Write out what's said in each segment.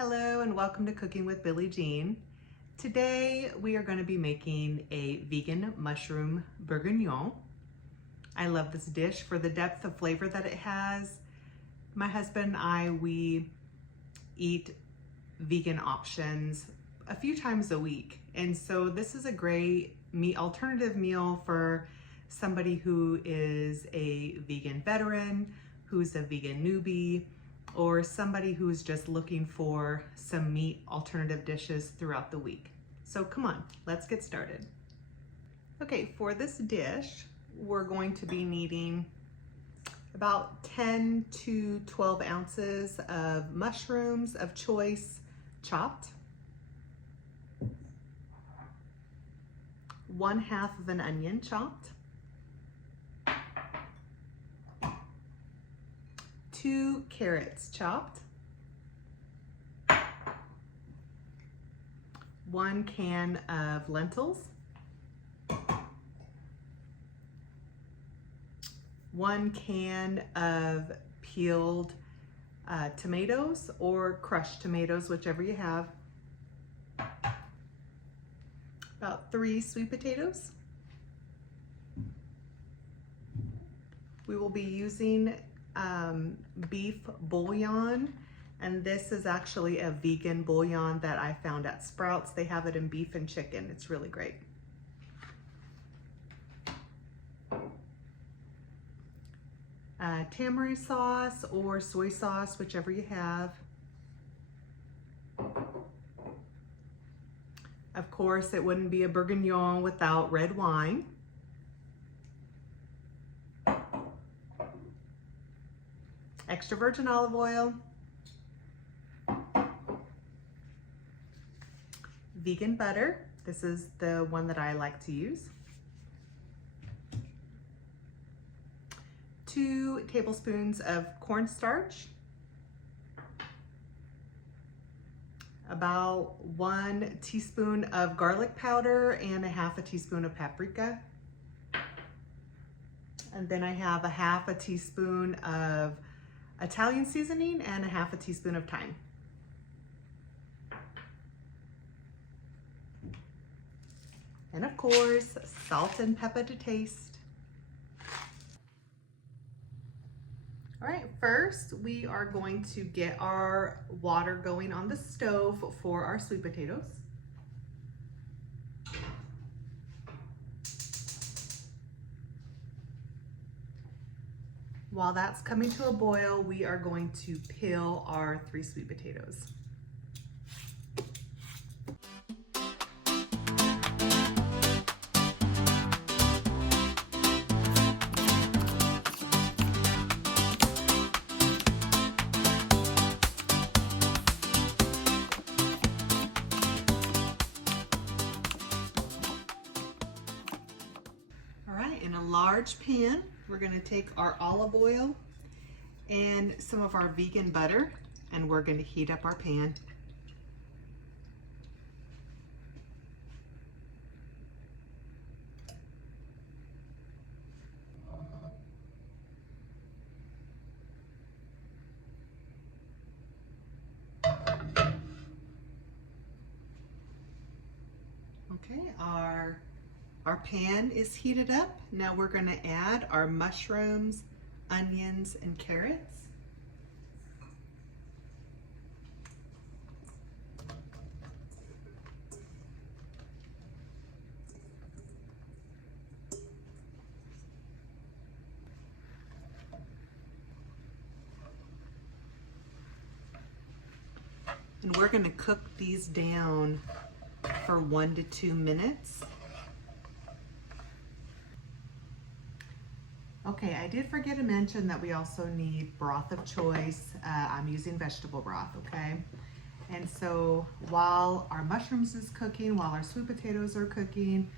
Hello and welcome to Cooking with Billie Jean. Today we are going to be making a vegan mushroom bourguignon. I love this dish for the depth of flavor that it has. My husband and I, we eat vegan options a few times a week, and so this is a great alternative meal for somebody who is a vegan veteran, who's a vegan newbie, or somebody who's just looking for some meat alternative dishes throughout the week. So come on, let's get started. Okay, for this dish, we're going to be needing about 10 to 12 ounces of mushrooms of choice chopped, 1/2 of an onion chopped, 2 carrots chopped, 1 can of lentils, 1 can of peeled tomatoes or crushed tomatoes, whichever you have, about 3 sweet potatoes. We will be using beef bouillon, and this is actually a vegan bouillon that I found at Sprouts. They have it in beef and chicken. It's really great. Tamari sauce or soy sauce, whichever you have. Of course, it wouldn't be a bourguignon without red wine. Extra virgin olive oil, vegan butter. This is the one that I like to use. 2 tablespoons of cornstarch, about 1 teaspoon of garlic powder and 1/2 teaspoon of paprika. And then I have 1/2 teaspoon of Italian seasoning and 1/2 teaspoon of thyme. And of course, salt and pepper to taste. All right, first we are going to get our water going on the stove for our sweet potatoes. While that's coming to a boil, we are going to peel our 3 sweet potatoes. All right, in a large pan, we're going to take our olive oil and some of our vegan butter, and we're going to heat up our pan. Okay, our pan is heated up. Now we're going to add our mushrooms, onions, and carrots. And we're going to cook these down for 1 to 2 minutes. Okay, I did forget to mention that we also need broth of choice. I'm using vegetable broth, okay? And so while our mushrooms is cooking, while our sweet potatoes are cooking,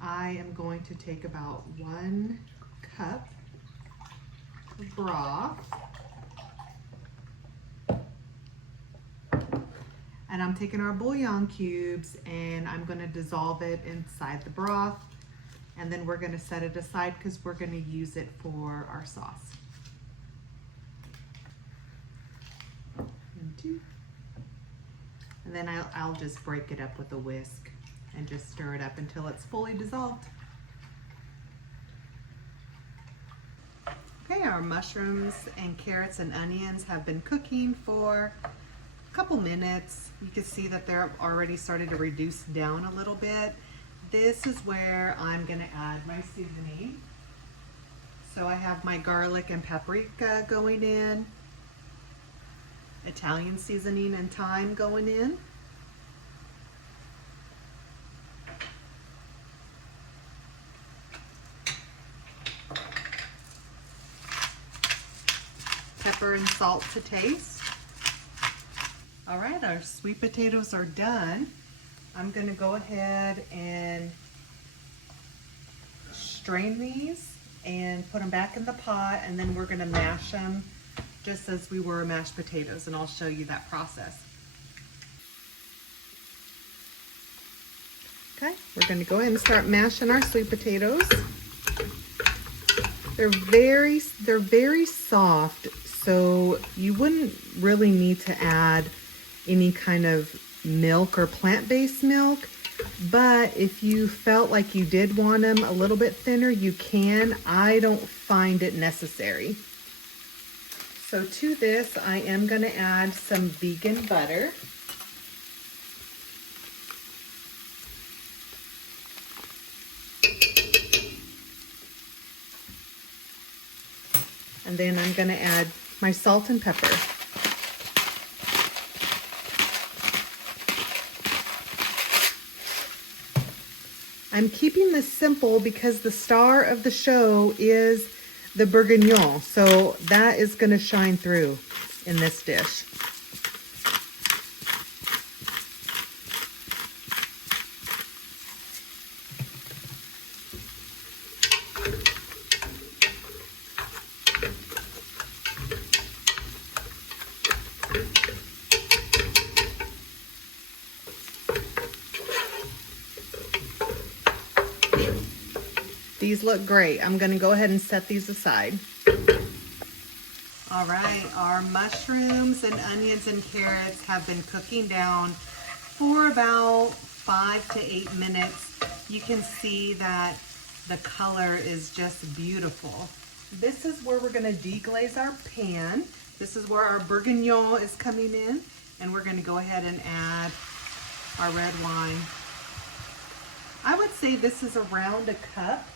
I am going to take about 1 cup of broth. And I'm taking our bouillon cubes and I'm going to dissolve it inside the broth. And then we're going to set it aside because we're going to use it for our sauce. 1, 2, And then I'll just break it up with a whisk and just stir it up until it's fully dissolved. Okay, our mushrooms and carrots and onions have been cooking for a couple minutes. You can see that they're already started to reduce down a little bit. This is where I'm gonna add my seasoning. So I have my garlic and paprika going in, Italian seasoning and thyme going in. Pepper and salt to taste. All right, our sweet potatoes are done. I'm gonna go ahead and strain these and put them back in the pot, and then we're gonna mash them just as we were mashed potatoes, and I'll show you that process. Okay, we're gonna go ahead and start mashing our sweet potatoes. They're very soft, so you wouldn't really need to add any kind of milk or plant-based milk. But if you felt like you did want them a little bit thinner, you can. I don't find it necessary. So to this, I am going to add some vegan butter. And then I'm going to add my salt and pepper. I'm keeping this simple because the star of the show is the Bourguignon, so that is going to shine through in this dish. These look great. I'm going to go ahead and set these aside. All right, our mushrooms and onions and carrots have been cooking down for about 5 to 8 minutes. You can see that the color is just beautiful. This is where we're going to deglaze our pan. This is where our Bourguignon is coming in, and we're going to go ahead and add our red wine. I would say this is around a cup,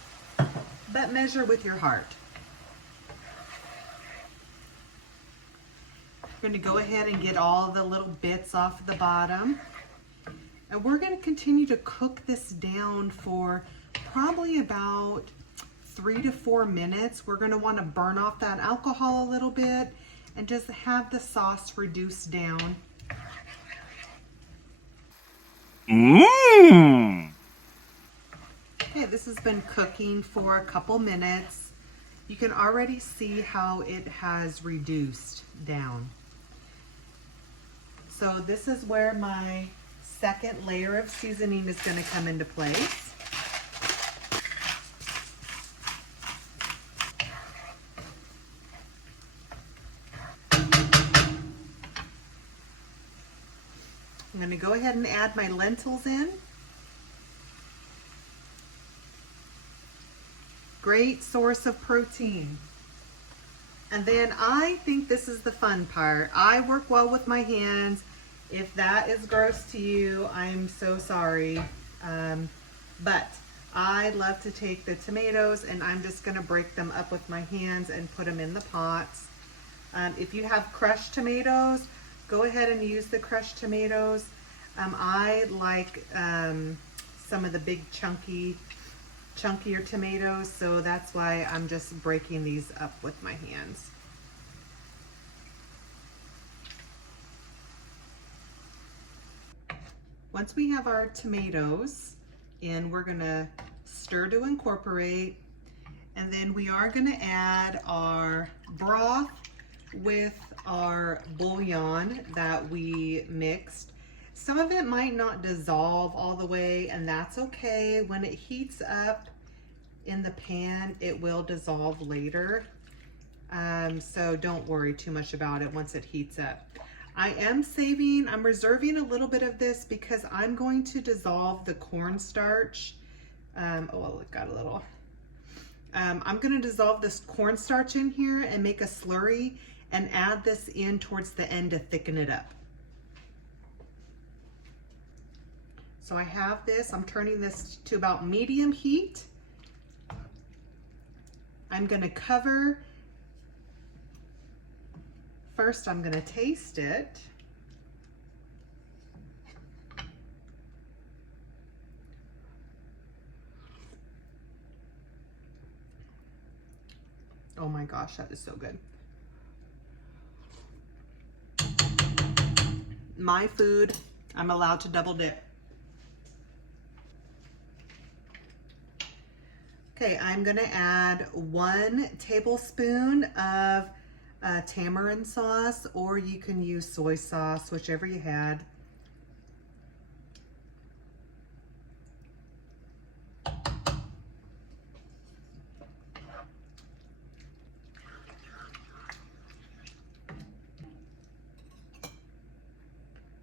but measure with your heart. We're going to go ahead and get all the little bits off the bottom. And we're going to continue to cook this down for probably about 3 to 4 minutes. We're going to want to burn off that alcohol a little bit and just have the sauce reduce down. Mmm. Okay, this has been cooking for a couple minutes. You can already see how it has reduced down. So this is where my second layer of seasoning is going to come into place. I'm going to go ahead and add my lentils in. Great source of protein. And then I think this is the fun part. I work well with my hands. If that is gross to you, I'm so sorry. But I love to take the tomatoes and I'm just gonna break them up with my hands and put them in the pots. If you have crushed tomatoes, go ahead and use the crushed tomatoes. I like some of the big chunkier tomatoes, so that's why I'm just breaking these up with my hands. Once we have our tomatoes in, we're gonna stir to incorporate, and then we are gonna add our broth with our bouillon that we mixed. Some of it might not dissolve all the way, and that's okay. When it heats up in the pan, it will dissolve later. So don't worry too much about it once it heats up. I'm reserving a little bit of this because I'm going to dissolve the cornstarch. Oh, it got a little. I'm going to dissolve this cornstarch in here and make a slurry and add this in towards the end to thicken it up. So I have this, I'm turning this to about medium heat. I'm going to cover. First, I'm going to taste it. Oh my gosh, that is so good. My food, I'm allowed to double dip. Okay, I'm gonna add 1 tablespoon of tamarind sauce, or you can use soy sauce, whichever you had.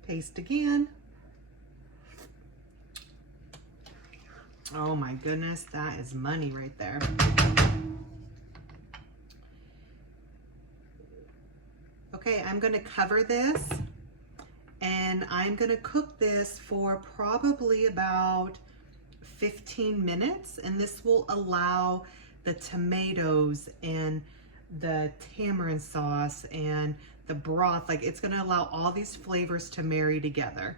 Taste again. Oh my goodness, that is money right there. Okay, I'm gonna cover this and I'm gonna cook this for probably about 15 minutes, and this will allow the tomatoes and the tamarind sauce and the broth, like it's gonna allow all these flavors to marry together.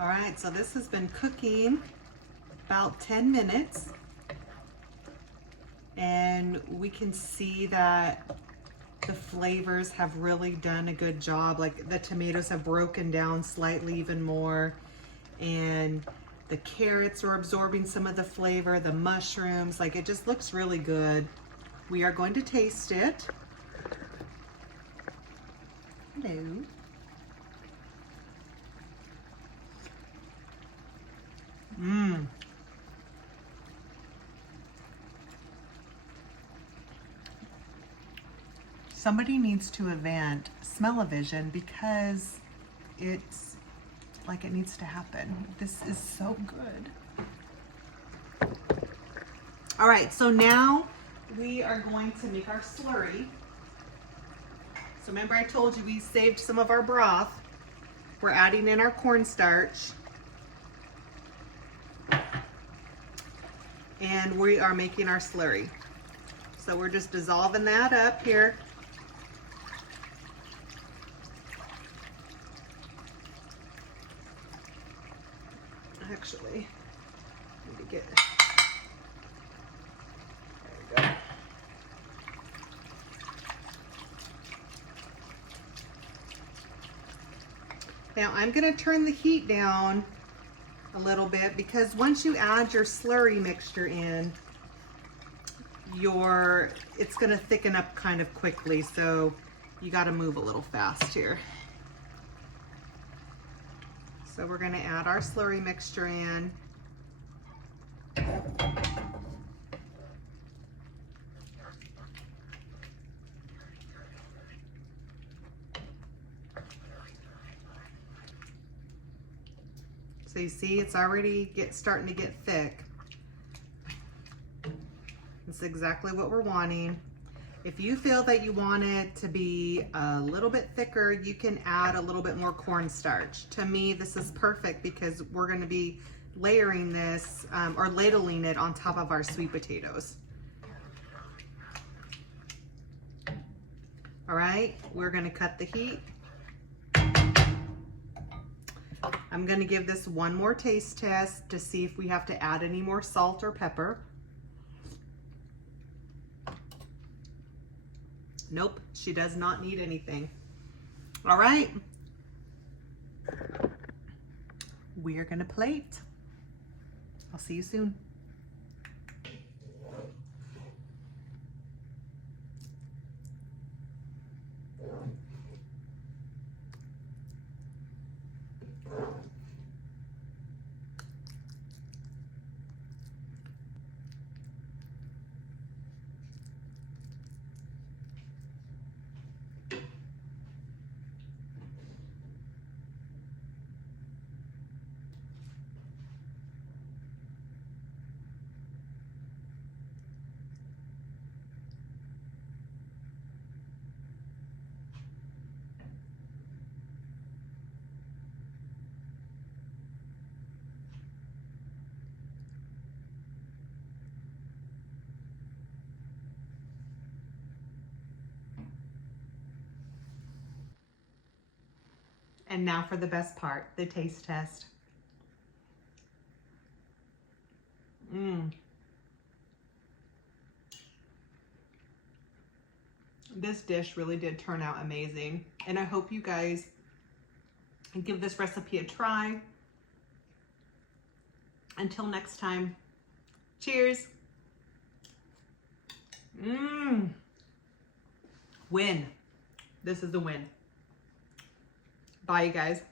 All right, so this has been cooking about 10 minutes, and we can see that the flavors have really done a good job. Like the tomatoes have broken down slightly even more, and the carrots are absorbing some of the flavor, the mushrooms, like it just looks really good. We are going to taste it. Hello. Mmm. Somebody needs to invent smell-o-vision because it's like it needs to happen. This is so good. All right, so now we are going to make our slurry. So remember I told you we saved some of our broth. We're adding in our cornstarch. And we are making our slurry. So we're just dissolving that up here. Actually, need to get, there we go. Now I'm gonna turn the heat down a little bit because once you add your slurry mixture in, it's gonna thicken up kind of quickly, so you gotta move a little fast here. So we're gonna add our slurry mixture in. So you see it's already starting to get thick. That's exactly what we're wanting. If you feel that you want it to be a little bit thicker, you can add a little bit more cornstarch. To me, this is perfect because we're going to be layering this or ladling it on top of our sweet potatoes. All right, we're going to cut the heat. I'm going to give this one more taste test to see if we have to add any more salt or pepper. Nope, she does not need anything. All right. We are gonna plate. I'll see you soon. And now for the best part, the taste test. This dish really did turn out amazing. And I hope you guys give this recipe a try. Until next time, cheers. Win. This is a win. Bye, you guys.